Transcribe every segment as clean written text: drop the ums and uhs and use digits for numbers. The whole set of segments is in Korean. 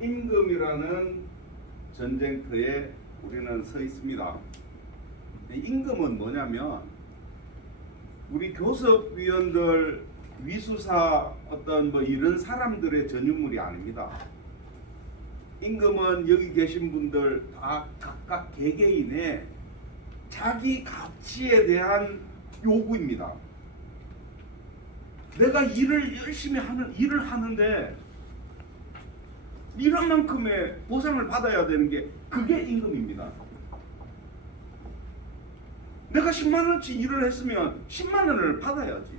임금이라는 전쟁터에 우리는 서 있습니다. 임금은 뭐냐면 우리 교섭위원들, 위수사 어떤 뭐 이런 사람들의 전유물이 아닙니다. 임금은 여기 계신 분들 다 각각 개개인의 자기 가치에 대한 요구입니다. 내가 일을 열심히 일을 하는데 이런 만큼의 보상을 받아야 되는 게 그게 임금입니다. 내가 10만 원치 일을 했으면 10만 원을 받아야지.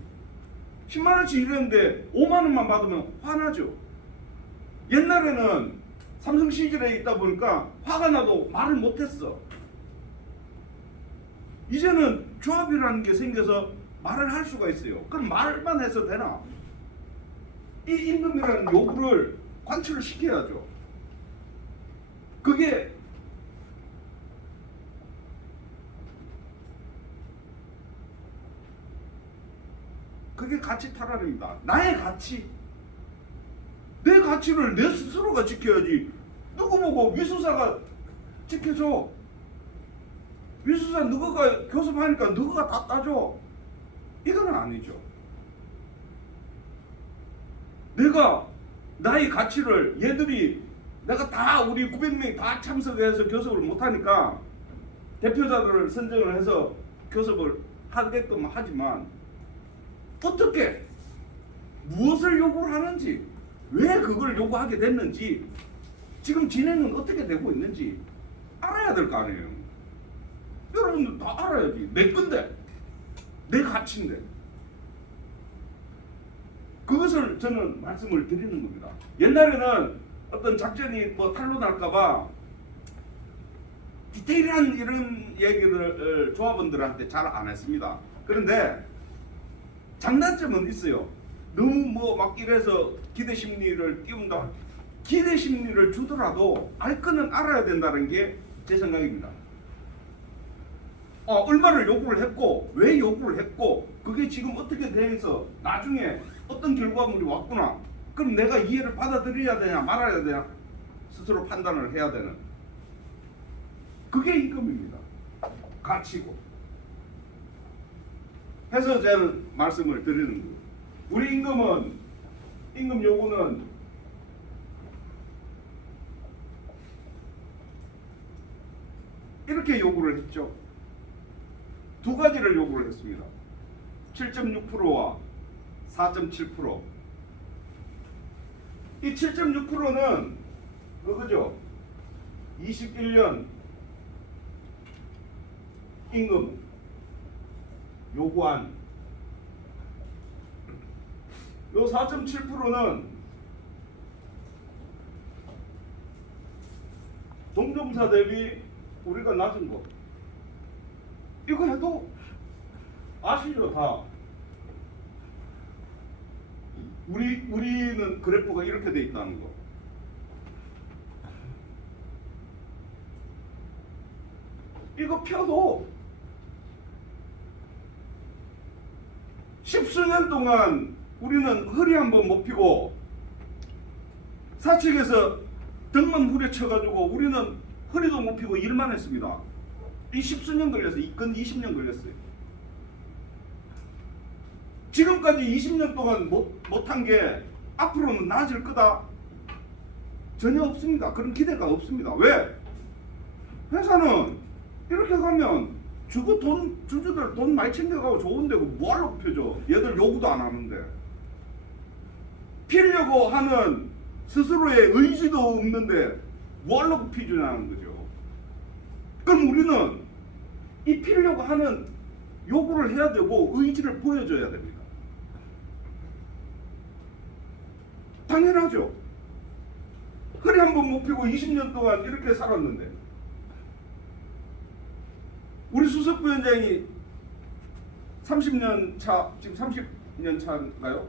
10만 원치 일했는데 5만 원만 받으면 화나죠. 옛날에는 삼성 시절에 있다 보니까 화가 나도 말을 못했어. 이제는 조합이라는 게 생겨서 말을 할 수가 있어요. 그럼 말만 해서 되나? 이 임금이라는 요구를 관철을 시켜야죠. 그게 가치 탈환입니다. 나의 가치, 내 가치를 내 스스로가 지켜야지. 누구 보고 위수사가 지켜줘. 위수사 누구가 교섭하니까 누구가 다 따줘. 이건 아니죠. 내가 나의 가치를 얘들이 내가 다 우리 900명이 다 참석해서 교섭을 못하니까 대표자들을 선정을 해서 교섭을 하게끔 하지만 어떻게 무엇을 요구를 하는지 왜 그걸 요구하게 됐는지 지금 진행은 어떻게 되고 있는지 알아야 될 거 아니에요. 여러분들 다 알아야지. 내 건데 내 가치인데 그것을 저는 말씀을 드리는 겁니다. 옛날에는 어떤 작전이 뭐 탈로 날까봐 디테일한 이런 얘기를 조합원들한테 잘 안 했습니다. 그런데 장단점은 있어요. 너무 뭐 막 이래서 기대 심리를 띄운다. 기대 심리를 주더라도 알 거는 알아야 된다는 게 제 생각입니다. 얼마를 요구를 했고 왜 요구를 했고 그게 지금 어떻게 돼서 나중에 어떤 결과물이 왔구나. 그럼 내가 이해를 받아들여야 되냐 말아야 되냐 스스로 판단을 해야 되는 그게 임금입니다. 가치고. 해서 저는 말씀을 드리는 거예요. 우리 임금 요구는 이렇게 요구를 했죠. 두 가지를 요구를 했습니다. 7.6%와 4.7%. 이 7.6%는 그거죠. 21년 임금 요구안. 요 4.7%는 동종사 대비 우리가 낮은 거. 이거 해도 아시죠 다. 우리는 그래프가 이렇게 돼 있다는 거. 이거 펴도 10수년 동안 우리는 허리 한번 못 펴고 사측에서 등만 후려쳐가지고 우리는 허리도 못 펴고 일만 했습니다. 이 10수년 걸렸어요. 이건 20년 걸렸어요. 지금까지 20년 동안 못한 게 앞으로는 나아질 거다? 전혀 없습니다. 그런 기대가 없습니다. 왜? 회사는 이렇게 가면 주주들 돈 많이 챙겨가고 좋은데 뭐하려고 펴줘? 얘들 요구도 안 하는데. 피려고 하는 스스로의 의지도 없는데 뭐하려고 피주냐는 거죠. 그럼 우리는 이 피려고 하는 요구를 해야 되고 의지를 보여줘야 됩니다. 당연하죠. 허리 한번 못 펴고 20년 동안 이렇게 살았는데 우리 수석부위원장이 30년 차, 지금 30년 차인가요?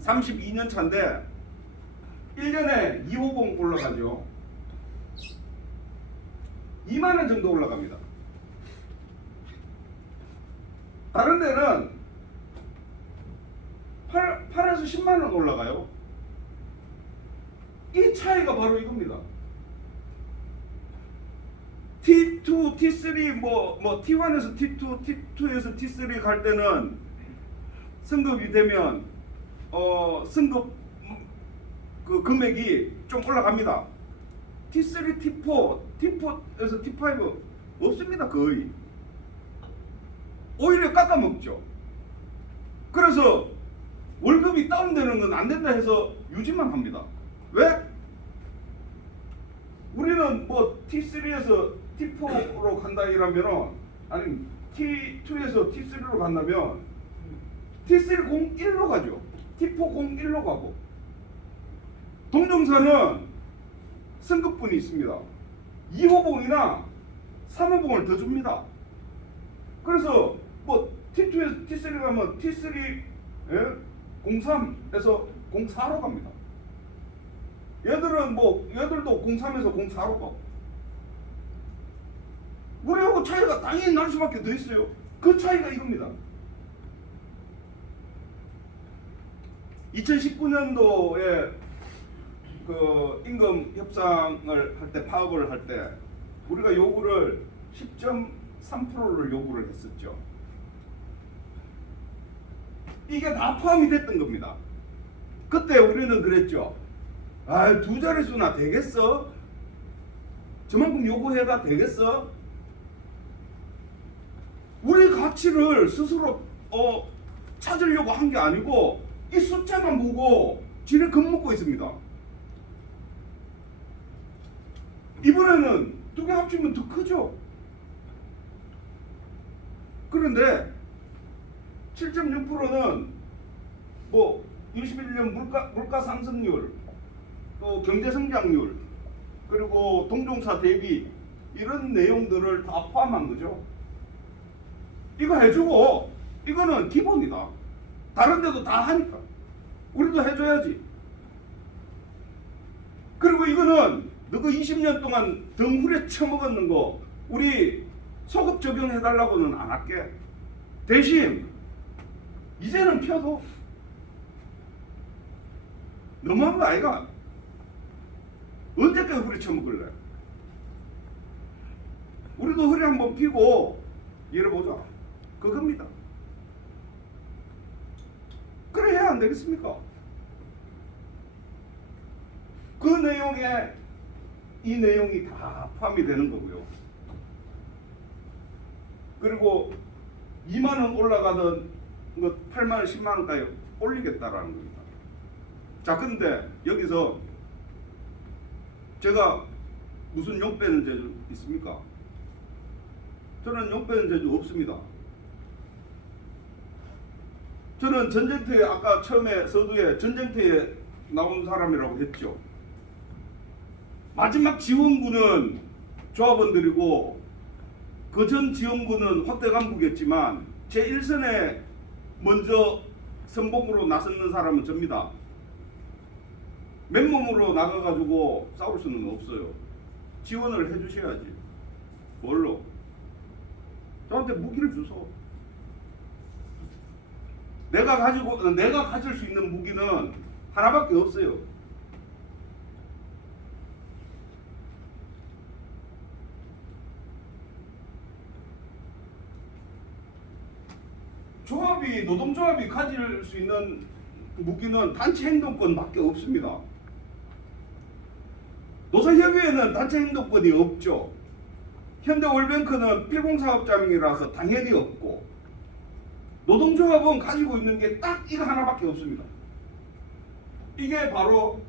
32년 차인데 1년에 250 올라가죠. 2만 원 정도 올라갑니다. 다른 데는 8에서 10만 원 올라가요. 이 차이가 바로 이겁니다. T2, T3 뭐 T1에서 T2, T2에서 T3 갈 때는 승급이 되면 승급 그 금액이 좀 올라갑니다. T3, T4, T4에서 T5 없습니다. 거의. 오히려 깎아먹죠. 그래서 월급이 다운되는 건 안 된다 해서 유지만 합니다. 왜? 우리는 뭐 T3에서 T4로 간다 이러면은, 아니 T2에서 T3로 간다면 T3 01로 가죠. T4 01로 가고, 동종사는 승급분이 있습니다. 2호봉이나 3호봉을 더 줍니다. 그래서 뭐 T2에서 T3 가면 T3 03에서 04로 갑니다. 얘들도 03에서 04로 가고. 우리하고 차이가 당연히 날 수밖에 더 있어요. 그 차이가 이겁니다. 2019년도에 그 임금 협상을 할 때, 파업을 할 때 우리가 요구를 10.3%를 요구를 했었죠. 이게 다 포함이 됐던 겁니다. 그때 우리는 그랬죠. 아, 두 자릿수나 되겠어? 저만큼 요구해가 되겠어? 우리 가치를 스스로 찾으려고 한 게 아니고 이 숫자만 보고 지네 겁먹고 있습니다. 이번에는 두 개 합치면 더 크죠. 그런데 7.6%는 뭐 21년 물가 상승률, 또 경제 성장률, 그리고 동종사 대비 이런 내용들을 다 포함한 거죠. 이거 해주고, 이거는 기본이다. 다른 데도 다 하니까 우리도 해줘야지. 그리고 이거는 너그 20년 동안 덩후려 처먹었는 거 우리 소급 적용해달라고는 안 할게. 대신 이제는 펴도. 너무한 거 아이가? 언제까지 후리 처먹을래? 우리도 허리 한번 피고 열어보자. 그겁니다. 그래 해야 안 되겠습니까? 그 내용에 이 내용이 다 포함이 되는 거고요. 그리고 2만 원 올라가던 거 8만 원, 10만 원까지 올리겠다라는 겁니다. 자, 근데 여기서 제가 무슨 용 빼는 재주 있습니까? 저는 용 빼는 재주 없습니다. 저는 전쟁터에, 아까 처음에 서두에 전쟁터에 나온 사람이라고 했죠. 마지막 지원군은 조합원들이고 그 전 지원군은 확대 강국이었지만 제1선에 먼저 선봉으로 나섰는 사람은 접니다. 맨몸으로 나가가지고 싸울 수는 없어요. 지원을 해주셔야지. 뭘로? 저한테 무기를 주소. 내가 가질 수 있는 무기는 하나밖에 없어요. 노동조합이 가질 수 있는 무기는 단체 행동권밖에 없습니다. 노사협의회는 단체 행동권이 없죠. 현대월뱅크는 필공사업자명이라서 당연히 없고, 노동조합은 가지고 있는 게 딱 이거 하나밖에 없습니다. 이게 바로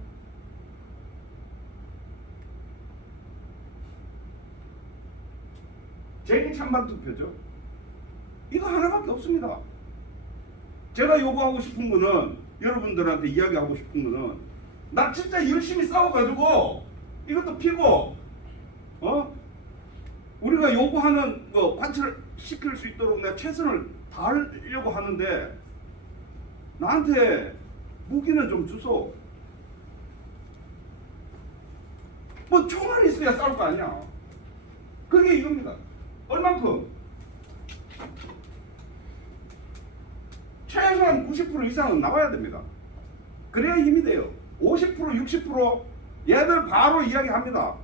재임 찬반 투표죠. 이거 하나밖에 없습니다. 제가 요구하고 싶은 거는, 여러분들한테 이야기하고 싶은 거는, 나 진짜 열심히 싸워가지고 이것도 피고 우리가 요구하는 거 관철시킬 수 있도록 내가 최선을 다하려고 하는데 나한테 무기는 좀 주소. 뭐 총알이 있어야 싸울 거 아니야. 그게 이겁니다. 얼만큼? 최소한 90% 이상은 나와야 됩니다. 그래야 힘이 돼요. 50%, 60% 얘들 바로 이야기합니다.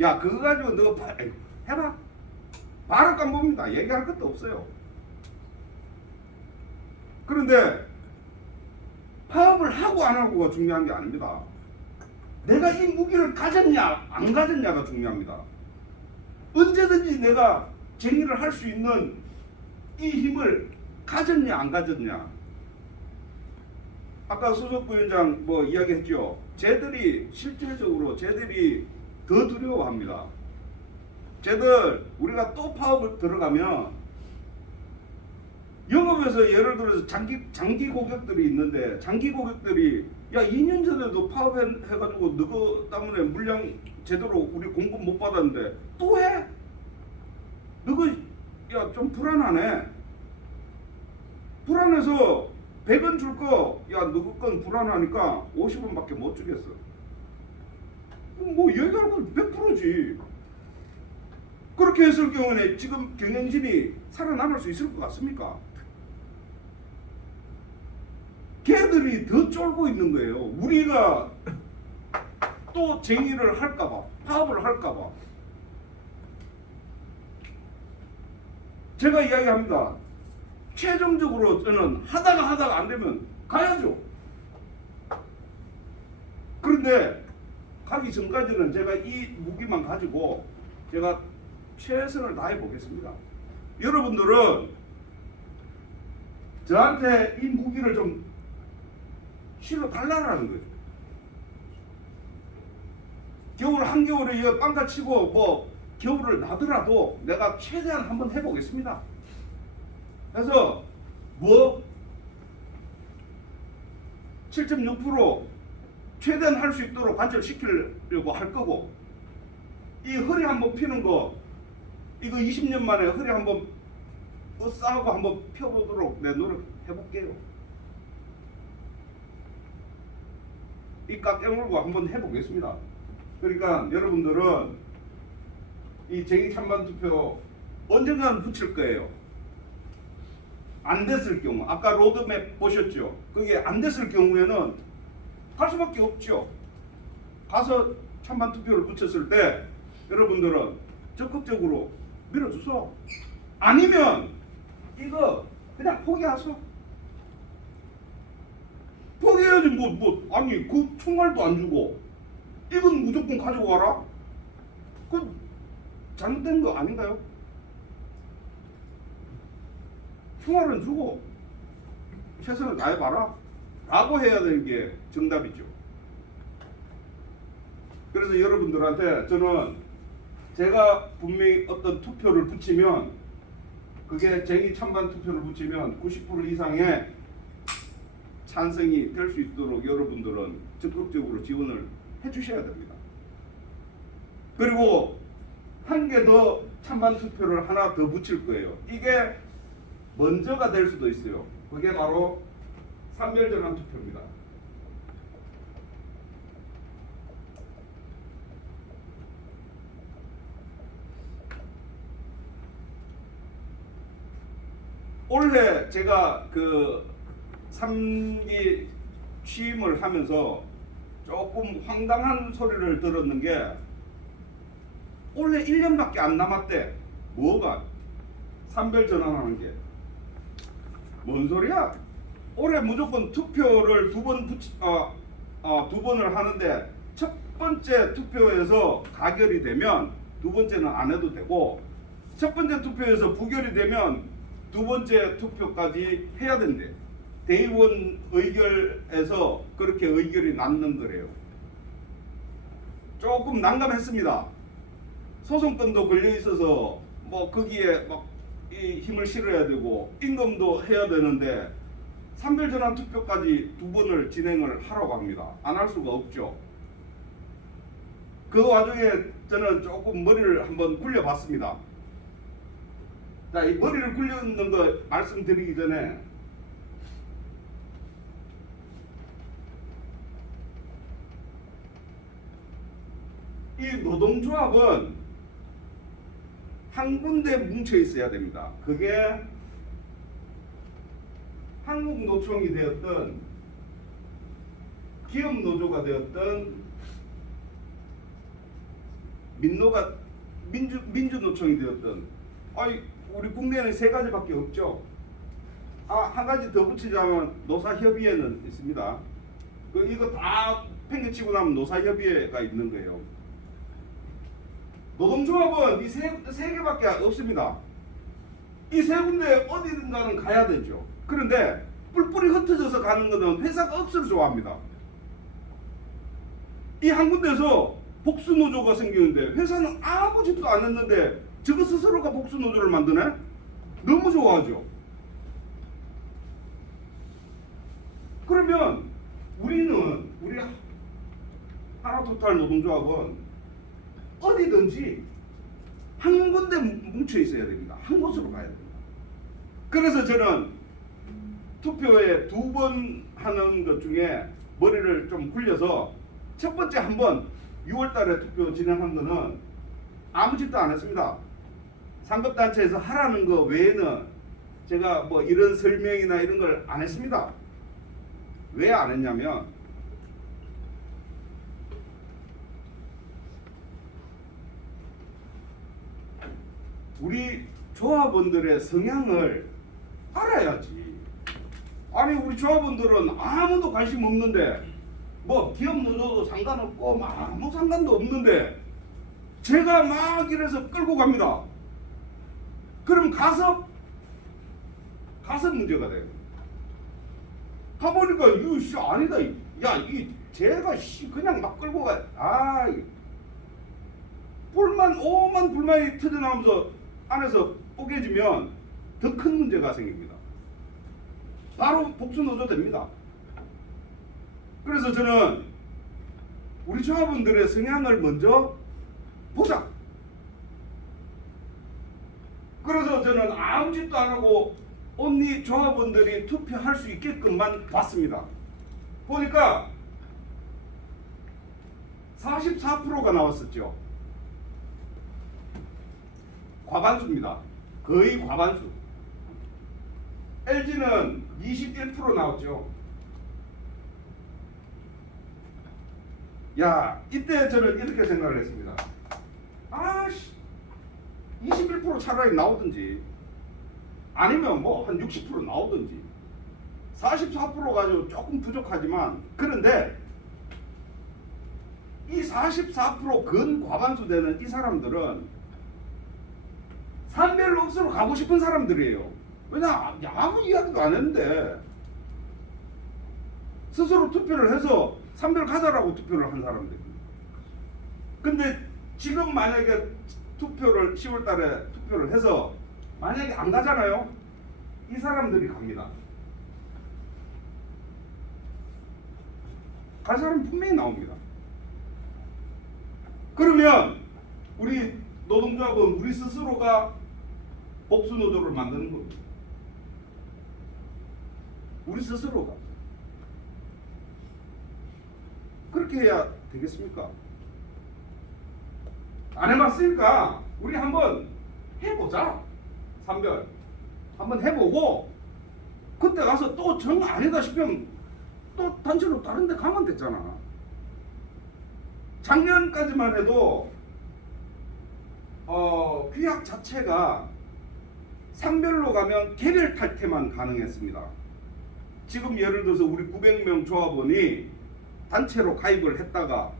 야, 그거 가지고 너 해봐. 바로 깜봅니다. 얘기할 것도 없어요. 그런데 파업을 하고 안 하고가 중요한 게 아닙니다. 내가 이 무기를 가졌냐 안 가졌냐가 중요합니다. 언제든지 내가 쟁의를 할 수 있는 이 힘을 가졌냐 안 가졌냐. 아까 수석 부위원장 뭐 이야기했죠. 쟤들이 실질적으로 쟤들이 더 두려워합니다. 쟤들 우리가 또 파업을 들어가면 영업에서 예를 들어서 장기 고객들이 있는데 장기 고객들이 야 2년 전에도 파업해가지고 너거 때문에 물량 제대로 우리 공급 못 받았는데 또 해? 너거 야 좀 불안하네. 불안해서 100원 줄 거 야 너거 건 불안하니까 50원밖에 못 주겠어. 뭐 얘기할 건 100%지. 그렇게 했을 경우에 지금 경영진이 살아남을 수 있을 것 같습니까? 걔들이 더 쫄고 있는 거예요. 우리가 또 쟁의를 할까봐, 파업을 할까봐. 제가 이야기합니다. 최종적으로 저는 하다가 안 되면 가야죠. 그런데 가기 전까지는 제가 이 무기만 가지고 제가 최선을 다해 보겠습니다. 여러분들은 저한테 이 무기를 좀 실어 달라는 거죠. 겨울 한겨울에 이거 빵가 치고 뭐 겨울을 나더라도 내가 최대한 한번 해보겠습니다. 그래서 뭐 7.6% 최대한 할 수 있도록 관철시키려고 할 거고, 이 허리 한번 피는 거 이거 20년 만에 허리 한번 싸우고 한번 펴보도록 내 노력해볼게요. 입 깨물고 한번 해보겠습니다. 그러니까 여러분들은 이 쟁의 찬반 투표 언젠가는 붙일 거예요. 안 됐을 경우, 아까 로드맵 보셨죠? 그게 안 됐을 경우에는 갈 수밖에 없죠. 가서 찬반 투표를 붙였을 때 여러분들은 적극적으로 밀어주소. 아니면 이거 그냥 포기하소. 포기해야지 아니 그 총알도 안 주고 이건 무조건 가지고 와라. 그 잘못된 거 아닌가요? 총알은 주고 최선을 다해봐라 라고 해야 되는 게 정답이죠. 그래서 여러분들한테 저는 제가 분명히 어떤 투표를 붙이면 그게 쟁의 찬반 투표를 붙이면 90% 이상의 찬성이 될 수 있도록 여러분들은 적극적으로 지원을 해주셔야 됩니다. 그리고 한 개 더 찬반 투표를 하나 더 붙일 거예요. 이게 먼저가 될 수도 있어요. 그게 바로 산별전환 투표입니다. 올해 제가 그 3기 취임을 하면서 조금 황당한 소리를 들었는 게 올해 1년밖에 안 남았대. 뭐가? 산별전환하는 게. 뭔 소리야? 올해 무조건 투표를 두 번을 하는데 첫 번째 투표에서 가결이 되면 두 번째는 안 해도 되고, 첫 번째 투표에서 부결이 되면 두 번째 투표까지 해야 된대. 대의원 의결에서 그렇게 의결이 났는 거래요. 조금 난감했습니다. 소송권도 걸려 있어서 뭐 거기에 막 이 힘을 실어야 되고 임금도 해야 되는데 산별전환 투표까지 두 번을 진행을 하라고 합니다. 안 할 수가 없죠. 그 와중에 저는 조금 머리를 한번 굴려봤습니다. 자, 이 머리를 굴리는 거 말씀드리기 전에 이 노동조합은 한 군데 뭉쳐 있어야 됩니다. 그게 한국노총이 되었던 기업 노조가 되었던 민주노총이 되었던, 아니 우리 국내에는 세 가지밖에 없죠. 한 가지 더 붙이자면 노사협의회는 있습니다. 이거 다 팽개치고 나면 노사협의회가 있는 거예요. 노동조합은 이 세 개밖에 없습니다. 이 세 군데 어디든가는 가야 되죠. 그런데 뿔뿔이 흩어져서 가는 것은 회사가 억수로 좋아합니다. 이 한 군데서 복수노조가 생기는데 회사는 아무 짓도 안 했는데 저거 스스로가 복수노조를 만드네? 너무 좋아하죠. 그러면 우리 하나토탈 노동조합은 어디든지 한 군데 뭉쳐 있어야 됩니다. 한 곳으로 가야 됩니다. 그래서 저는 투표에 2번 하는 것 중에 머리를 좀 굴려서 첫 번째 한번 6월 달에 투표 진행한 거는 아무 짓도 안 했습니다. 상급단체에서 하라는 거 외에는 제가 뭐 이런 설명이나 이런 걸 안 했습니다. 왜 안 했냐면 우리 조합원들의 성향을 알아야지. 아니 우리 조합원들은 아무도 관심 없는데 뭐 기업 노조도 상관없고 뭐 아무 상관도 없는데 제가 막 이래서 끌고 갑니다. 그럼 가서 문제가 돼요. 가보니까 이거 아니다. 야 이 제가 그냥 막 끌고 가. 오만 불만이 터져나오면서 안에서 뽀개지면 더 큰 문제가 생깁니다. 바로 복수노조 됩니다. 그래서 저는 우리 조합원들의 성향을 먼저 보자. 그래서 저는 아무 짓도 안 하고 언니 조합원들이 투표할 수 있게끔만 봤습니다. 보니까 44%가 나왔었죠. 과반수입니다. 거의 과반수. LG는 21% 나왔죠. 야, 이때 저는 이렇게 생각을 했습니다. 21% 차라리 나오든지 아니면 뭐 한 60% 나오든지 44% 가지고 조금 부족하지만 그런데 이 44% 근 과반수 되는 이 사람들은 산별업소로 가고 싶은 사람들이에요. 왜냐 아무 이야기도 안 했는데 스스로 투표를 해서 산별 가자라고 투표를 한 사람들입니다. 근데 지금 만약에 투표를 10월 달에 투표를 해서 만약에 안 가잖아요. 이 사람들이 갑니다. 갈 사람 분명히 나옵니다. 그러면 우리 노동조합은 우리 스스로가 복수노조를 만드는 겁니다. 우리 스스로가. 그렇게 해야 되겠습니까? 안 해봤으니까 우리 한번 해보자. 산별 한번 해보고 그때 가서 또 정 아니다 싶으면 또 단체로 다른 데 가면 됐잖아. 작년까지만 해도 규약 자체가 상별로 가면 개별 탈퇴만 가능했습니다. 지금 예를 들어서 우리 900명 조합원이 단체로 가입을 했다가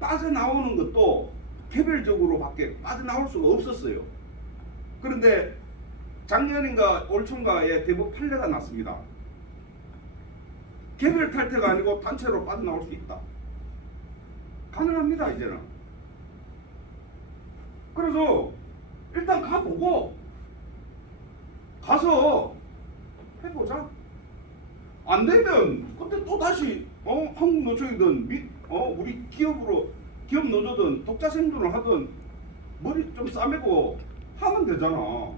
빠져나오는 것도 개별적으로밖에 빠져나올 수가 없었어요. 그런데 작년인가 올초인가에 대법 판례가 났습니다. 개별 탈퇴가 아니고 단체로 빠져나올 수 있다. 가능합니다 이제는. 그래서 일단 가보고 가서 해보자. 안 되면 그때 또 다시 한국노총이든 우리 기업 노조든 독자생존을 하든 머리 좀 싸매고 하면 되잖아.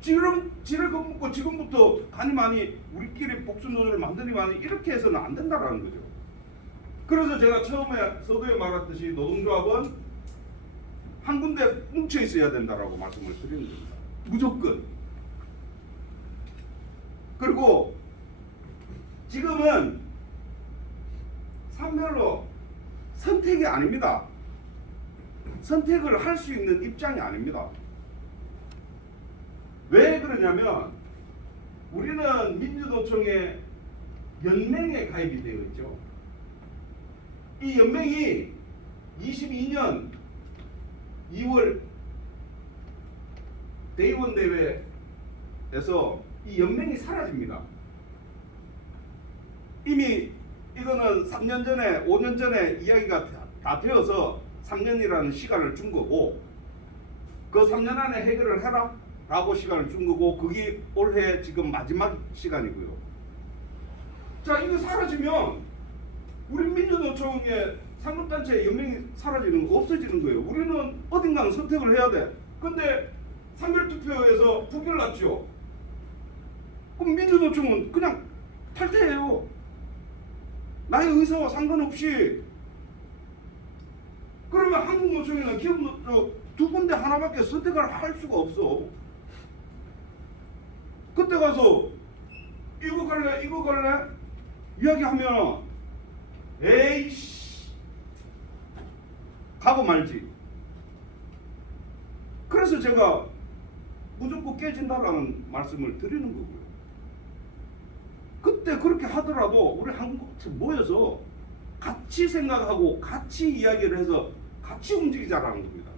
지금 지를 겁먹고 지금부터 많이 우리끼리 복수노조를 만드니만이 이렇게 해서는 안 된다라는 거죠. 그래서 제가 처음에 서두에 말했듯이 노동조합은 한 군데 뭉쳐 있어야 된다라고 말씀을 드리는 겁니다. 무조건. 그리고 지금은 산별로 선택이 아닙니다. 선택을 할 수 있는 입장이 아닙니다. 왜 그러냐면 우리는 민주노총의 연맹에 가입이 되어 있죠. 이 연맹이 22년 2월 대의원 대회에서 이 연맹이 사라집니다. 이미 이거는 3년 전에 5년 전에 이야기가 다 되어서 3년이라는 시간을 준 거고, 그 3년 안에 해결을 해라 라고 시간을 준 거고, 그게 올해 지금 마지막 시간이고요. 자, 이거 사라지면 우리 민주노총의 상급단체 연맹이 사라지는 거, 없어지는 거예요. 우리는 어딘가는 선택을 해야 돼. 근데 상별투표에서 부결 났죠. 그럼 민주노총은 그냥 탈퇴해요. 나의 의사와 상관없이. 그러면 한국노총이나 기업노총 두 군데 하나밖에 선택을 할 수가 없어. 그때 가서 이거 갈래 이거 갈래 이야기하면 에이씨 가고 말지. 그래서 제가 무조건 깨진다라는 말씀을 드리는 거고요. 그때 그렇게 하더라도 우리 한국체 모여서 같이 생각하고 같이 이야기를 해서 같이 움직이자라는 겁니다.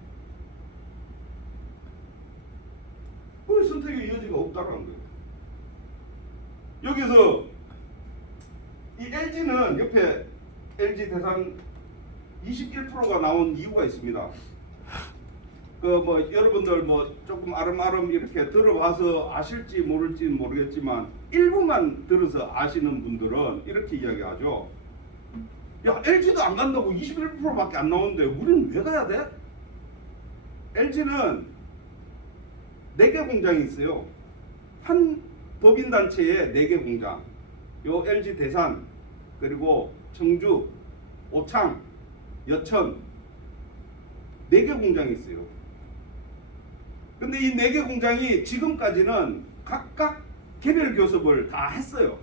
그 선택의 여지가 없다라는 거예요. 여기서 이 LG는 옆에 LG 대상 21%가 나온 이유가 있습니다. 그 뭐 여러분들 뭐 조금 아름아름 이렇게 들어봐서 아실지 모를지는 모르겠지만 일부만 들어서 아시는 분들은 이렇게 이야기하죠. 야, LG도 안 간다고 21%밖에 안 나오는데 우리는 왜 가야 돼? LG는 4개 공장이 있어요. 한 법인단체에 4개 공장. 요 LG 대산, 그리고 청주, 오창, 여천 4개 공장이 있어요. 근데 이 4개 공장이 지금까지는 각각 개별 교섭을 다 했어요.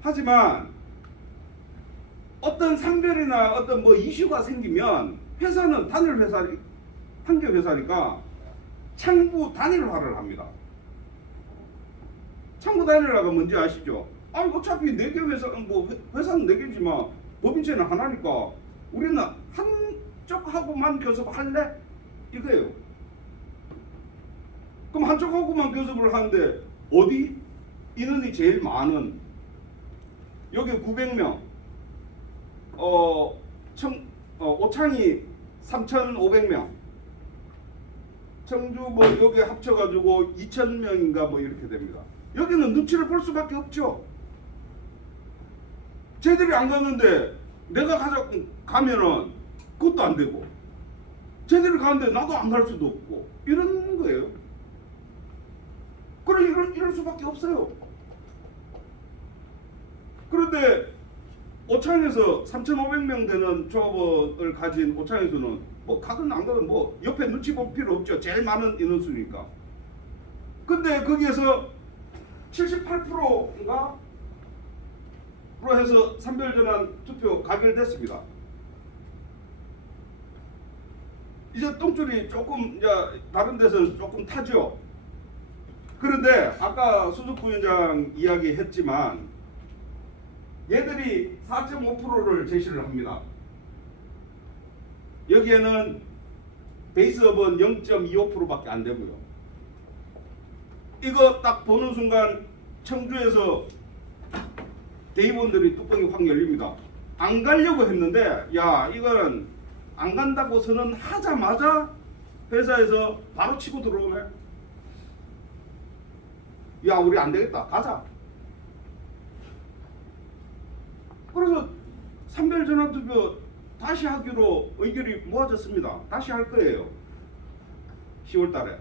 하지만 어떤 상별이나 어떤 뭐 이슈가 생기면 회사는 단일 회사니, 한 개 회사니까 창구 단일화를 합니다. 창구 단일화가 뭔지 아시죠? 아, 어차피 4개 회사, 뭐 회사는 4개지만 법인체는 하나니까 우리는 한쪽하고만 교섭할래? 이거예요. 그럼 한쪽하고만 교섭을 하는데 어디 인원이 제일 많은, 여기 900명, 오창이 3,500명, 청주 뭐 여기 합쳐가지고 2,000명인가 뭐 이렇게 됩니다. 여기는 눈치를 볼 수밖에 없죠. 쟤들이 안 갔는데 내가 가면은 그것도 안 되고, 쟤들이 가는데 나도 안 갈 수도 없고, 이런 거예요. 그래, 이럴 수밖에 없어요. 그런데 오창에서 3,500명 되는 조합원을 가진 오창에서는 뭐 가든 안 가든 뭐 옆에 눈치 볼 필요 없죠. 제일 많은 인원수니까. 근데 거기에서 78%인가 로 해서 산별전환 투표 가결됐습니다. 이제 똥줄이 조금 이제 다른 데서는 조금 타죠. 그런데 아까 수석 부위원장 이야기했지만 얘들이 4.5%를 제시를 합니다. 여기에는 베이스업은 0.25%밖에 안 되고요. 이거 딱 보는 순간 청주에서 대의원들이 뚜껑이 확 열립니다. 안 가려고 했는데, 야, 이거는 안 간다고 선언하자마자 회사에서 바로 치고 들어오네. 야, 우리 안 되겠다, 가자. 그래서 산별전환투표 다시 하기로 의결이 모아졌습니다. 다시 할 거예요. 10월 달에.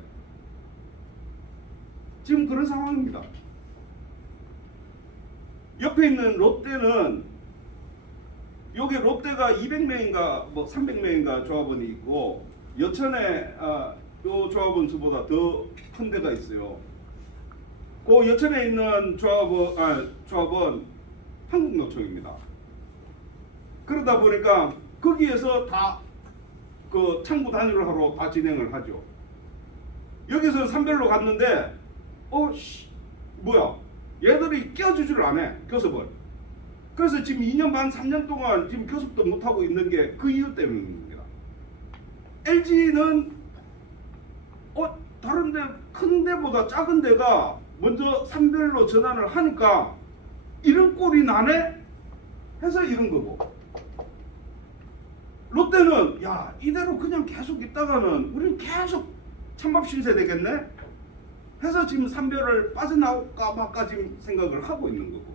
지금 그런 상황입니다. 옆에 있는 롯데는, 여기 롯데가 200명인가 뭐 300명인가 조합원이 있고, 여천에 요 조합원 수보다 더 큰 데가 있어요. 그 여천에 있는 조합원 한국노총입니다. 그러다 보니까 거기에서 다 그 창구 단위로 하러 다 진행을 하죠. 여기서 산별로 갔는데 뭐야, 얘들이 껴주지를 않아, 교섭을. 그래서 지금 2년 반 3년 동안 지금 교섭도 못하고 있는 게 그 이유 때문입니다. LG는 다른 데 큰 데보다 작은 데가 먼저 산별로 전환을 하니까 이런 꼴이 나네 해서 이런 거고, 롯데는 야 이대로 그냥 계속 있다가는 우리는 계속 찬밥 신세 되겠네 해서 지금 산별을 빠져나올까 말까 지금 생각을 하고 있는 거고,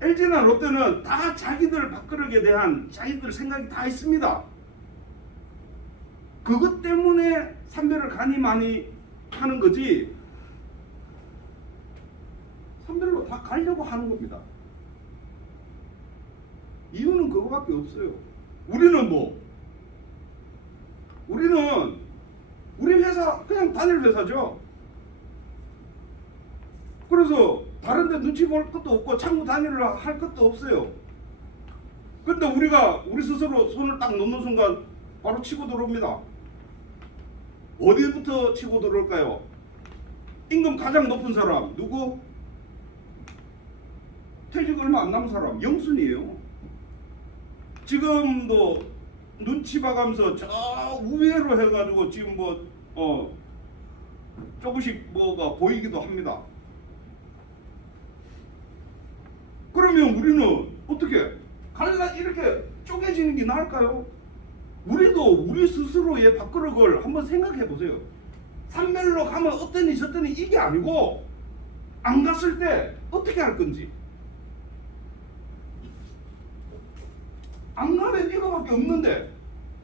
LG나 롯데는 다 자기들 밥그릇에 대한 자기들 생각이 다 있습니다. 그것 때문에 산별을 간이 많이 하는 거지, 산별로 다 가려고 하는 겁니다. 이유는 그거밖에 없어요. 우리는 우리 회사 그냥 단일 회사죠. 그래서 다른 데 눈치 볼 것도 없고 창구 단일을 할 것도 없어요. 근데 우리 스스로 손을 딱 놓는 순간 바로 치고 들어옵니다. 어디부터 치고 들어올까요? 임금 가장 높은 사람 누구? 퇴직 얼마 안 남은 사람 영순이에요. 지금도 눈치 봐가면서 저 우회로 해가지고 지금 조금씩 뭐가 보이기도 합니다. 그러면 우리는 어떻게 이렇게 쪼개지는 게 나을까요? 우리도 우리 스스로의 밥그릇을 한번 생각해 보세요. 산별로 가면 어떠니 저떠니 이게 아니고 안 갔을 때 어떻게 할 건지. 안 가면 이거밖에 없는데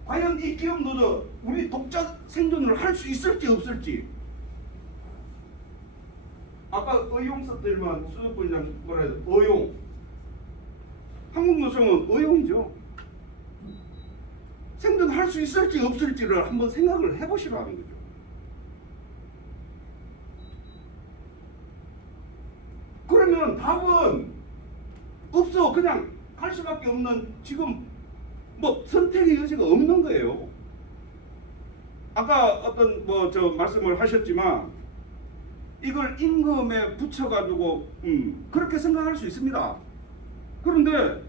과연 이 기업 노조 우리 독자 생존을 할 수 있을지 없을지. 아까 의용 썼더니만 수석부장 뭐라 해야 돼? 의용. 한국노총은 의용이죠. 생존할 수 있을지 없을지를 한번 생각을 해보시라는 거죠. 그러면 답은 없어. 그냥 할 수밖에 없는, 지금 선택의 여지가 없는 거예요. 아까 어떤 말씀을 하셨지만 이걸 임금에 붙여가지고 그렇게 생각할 수 있습니다. 그런데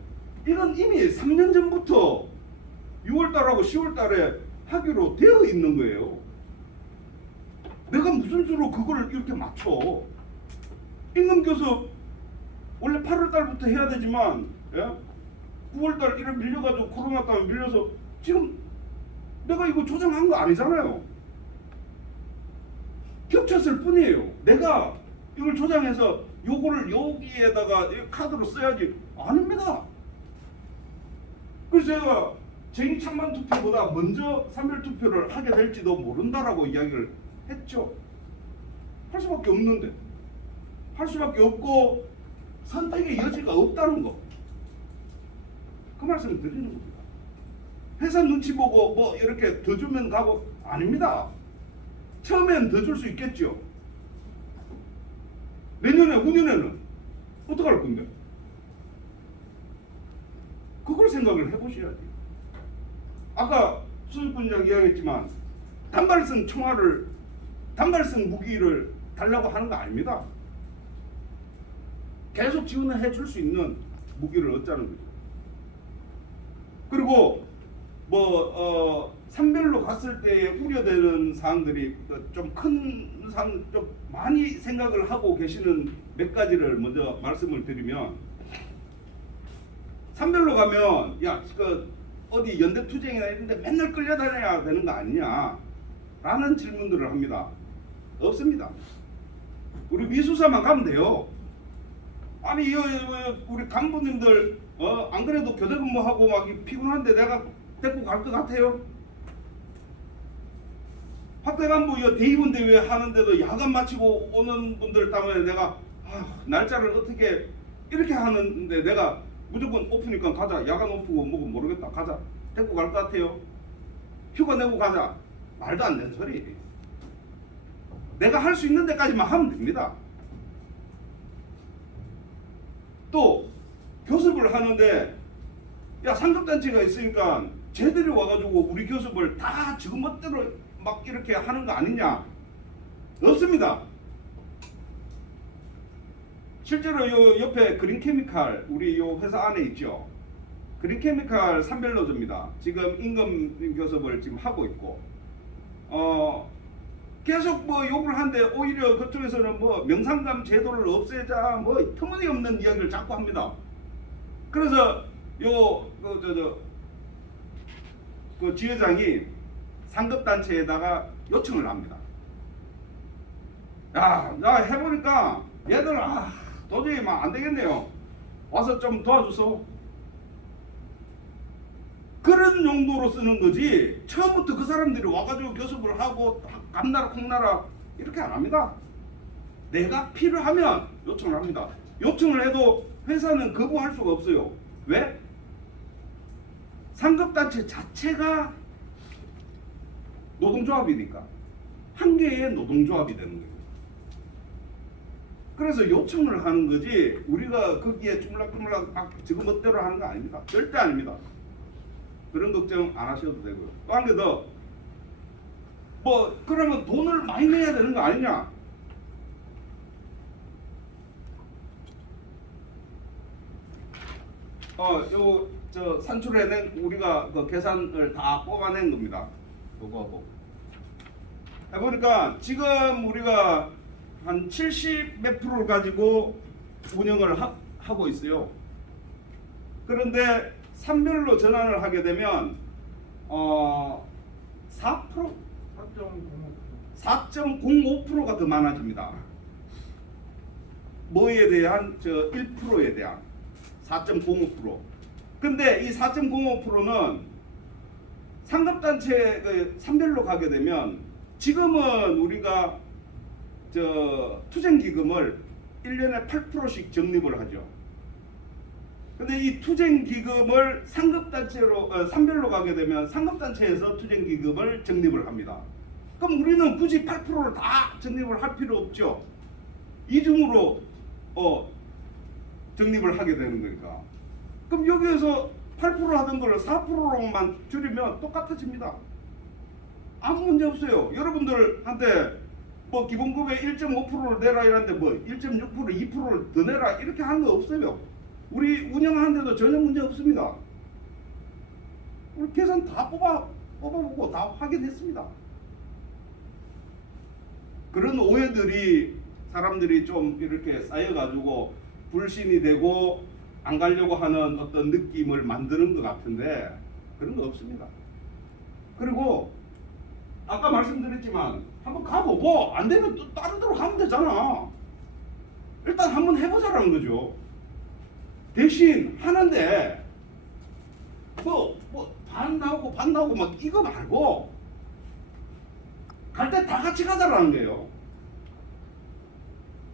이건 이미 3년 전부터 6월달하고 10월달에 하기로 되어 있는 거예요. 내가 무슨 수로 그걸 이렇게 맞춰? 임금 교섭 원래 8월달부터 해야 되지만 9월달 이렇게 밀려가지고 코로나 때문에 밀려서 지금 내가 이거 조정한 거 아니잖아요. 겹쳤을 뿐이에요. 내가 이걸 조장해서 요거를 여기에다가 카드로 써야지. 아닙니다. 그래서 제가 쟁의찬반 투표보다 먼저 산별 투표를 하게 될지도 모른다라고 이야기를 했죠. 할 수밖에 없는데, 할 수밖에 없고 선택의 여지가 없다는 거, 그 말씀을 드리는 겁니다. 회사 눈치 보고 이렇게 더 주면 가고, 아닙니다. 처음엔 더 줄 수 있겠죠. 내년에 후년에는 어떡할 건데? 그걸 생각을 해보셔야지. 아까 수석부장 이야기했지만 단발성 무기를 달라고 하는 거 아닙니다. 계속 지원을 해줄 수 있는 무기를 얻자는 거죠. 그리고 산별로 갔을 때 우려되는 사항들이 좀 큰 사항, 좀 많이 생각을 하고 계시는 몇 가지를 먼저 말씀을 드리면, 산별로 가면 어디 연대투쟁이나 이런데 맨날 끌려다녀야 되는 거 아니냐 라는 질문들을 합니다. 없습니다. 우리 미수사만 가면 돼요. 아니 우리 간부님들 안 그래도 교대 근무하고 막 피곤한데 내가 데리고 갈 것 같아요? 확대간부 대의원 대회 하는데도 야간 마치고 오는 분들 때문에 내가 날짜를 어떻게 이렇게 하는데 내가 무조건 오프니까 가자, 야간 오프고 뭐고 모르겠다, 가자, 데리고 갈 것 같아요? 휴가 내고 가자. 말도 안 되는 소리. 내가 할 수 있는 데까지만 하면 됩니다. 또 교섭을 하는데 야, 상급단체가 있으니까 쟤들이 와가지고 우리 교습을 다 지금 멋대로 막 이렇게 하는 거 아니냐? 없습니다. 실제로 요 옆에 그린케미칼 우리 요 회사 안에 있죠. 그린케미칼 산별노조입니다. 지금 임금 교섭을 지금 하고 있고, 계속 뭐 욕을 하는데 오히려 그쪽에서는 뭐 명상감 제도를 없애자 뭐 터무니없는 이야기를 자꾸 합니다. 그래서 그 지회장이 상급단체에다가 요청을 합니다. 야, 나 해보니까 얘들 도저히 막 안 되겠네요. 와서 좀 도와줘서. 그런 용도로 쓰는 거지. 처음부터 그 사람들이 와가지고 교섭을 하고 감나라 콩나라 이렇게 안 합니다. 내가 필요하면 요청을 합니다. 요청을 해도 회사는 거부할 수가 없어요. 왜? 상급단체 자체가 노동조합이니까. 한 개의 노동조합이 되는 거예요. 그래서 요청을 하는 거지 우리가 거기에 주물락주물락 막 지금 멋대로 하는 거 아닙니다. 절대 아닙니다. 그런 걱정 안 하셔도 되고요. 또 한 개 더. 뭐 그러면 돈을 많이 내야 되는 거 아니냐? 저 산출해낸 우리가 그 계산을 다 뽑아낸 겁니다. 요거 해보니까 지금 우리가 한 70 몇 프로를 가지고 운영을 하고 있어요. 그런데 산별로 전환을 하게 되면 4%? 4.05%가 더 많아집니다. 뭐에 대한 1%에 대한 4.05%. 근데 이 4.05%는 상급단체 그 산별로 가게 되면 지금은 우리가 투쟁기금을 1년에 8%씩 적립을 하죠. 근데 이 투쟁기금을 상급단체로 산별로 가게 되면 상급단체에서 투쟁기금을 적립을 합니다. 그럼 우리는 굳이 8%를 다 적립을 할 필요 없죠. 이중으로 적립을 하게 되는 거니까. 그럼 여기에서 8% 하던 걸 4%로만 줄이면 똑같아집니다. 아무 문제 없어요. 여러분들한테 뭐 기본급의 1.5%를 내라 이랬는데 뭐 1.6%, 2%를 더 내라 이렇게 하는 거 없어요. 우리 운영하는데도 전혀 문제 없습니다. 우리 계산 다 뽑아보고 다 확인했습니다. 그런 오해들이 사람들이 좀 이렇게 쌓여가지고 불신이 되고 안 가려고 하는 어떤 느낌을 만드는 것 같은데 그런 거 없습니다. 그리고 아까 말씀드렸지만 한번 가보고 안 되면 또 다른 데로 가면 되잖아. 일단 한번 해보자라는 거죠. 대신 하는데 반 나오고 막 이거 말고 갈 때 다 같이 가자라는 거예요.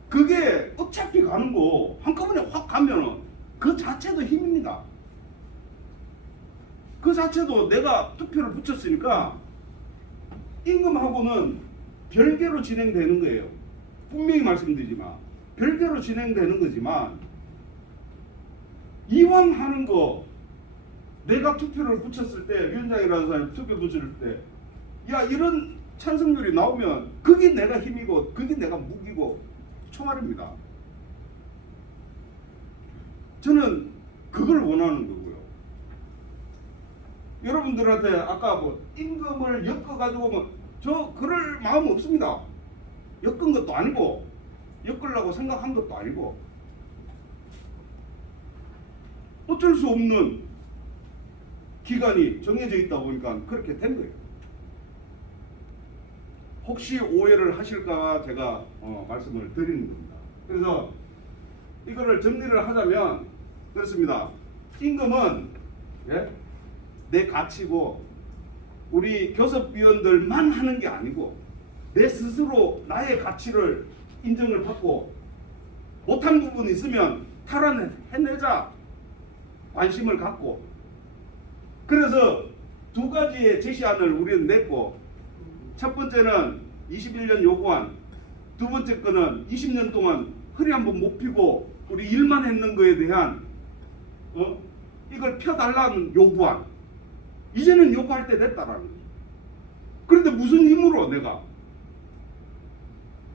그게 어차피 가는 거 한꺼번에 확 가면은 그 자체도 힘입니다. 그 자체도 내가 투표를 붙였으니까 임금하고는 별개로 진행되는 거예요. 분명히 말씀드리지만 별개로 진행되는 거지만 이왕 하는 거 내가 투표를 붙였을 때 위원장이라는 사람이 투표 붙일 때 야 이런 찬성률이 나오면 그게 내가 힘이고 그게 내가 무기고 총알입니다. 저는 그걸 원하는 거고요. 여러분들한테 아까 뭐 임금을 엮어가지고 뭐 저 그럴 마음 없습니다. 엮은 것도 아니고 엮으려고 생각한 것도 아니고 어쩔 수 없는 기간이 정해져 있다 보니까 그렇게 된 거예요. 혹시 오해를 하실까 제가 말씀을 드리는 겁니다. 그래서 이거를 정리를 하자면 그렇습니다. 임금은 내 가치고 우리 교섭위원들만 하는 게 아니고 내 스스로 나의 가치를 인정을 받고 못한 부분이 있으면 탈환해내자 관심을 갖고 그래서 두 가지의 제시안을 우리는 냈고 첫 번째는 21년 요구안 두 번째 거는 20년 동안 허리 한번 못 펴고 우리 일만 했는 거에 대한 이걸 펴달라는 요구안. 이제는 요구할 때 됐다라는 거죠. 그런데 무슨 힘으로 내가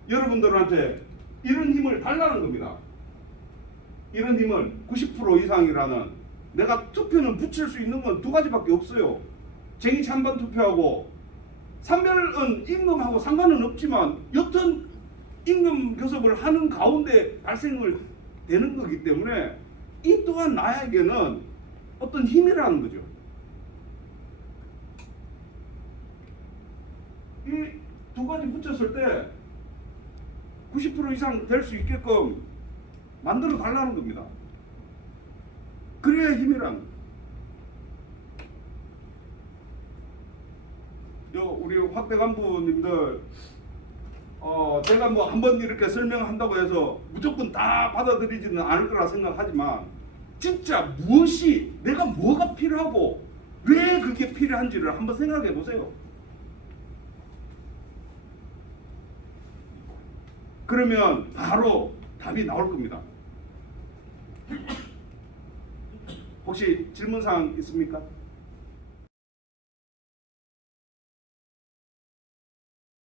여러분들한테 이런 힘을 달라는 겁니다. 이런 힘은 90% 이상이라는, 내가 투표는 붙일 수 있는 건 두 가지밖에 없어요. 쟁의 찬반 투표하고, 산별은 임금하고 상관은 없지만 여튼 임금 교섭을 하는 가운데 발생을 되는 거기 때문에 이 또한 나에게는 어떤 힘이라는 거죠. 이 두 가지 붙였을 때 90% 이상 될 수 있게끔 만들어 달라는 겁니다. 그래야 힘이란. 우리 확대 간부님들, 제가 뭐 한번 이렇게 설명한다고 해서 무조건 다 받아들이지는 않을 거라 생각하지만, 진짜 무엇이, 내가 뭐가 필요하고 왜 그게 필요한지를 한번 생각해 보세요. 그러면 바로 답이 나올 겁니다. 혹시 질문사항 있습니까?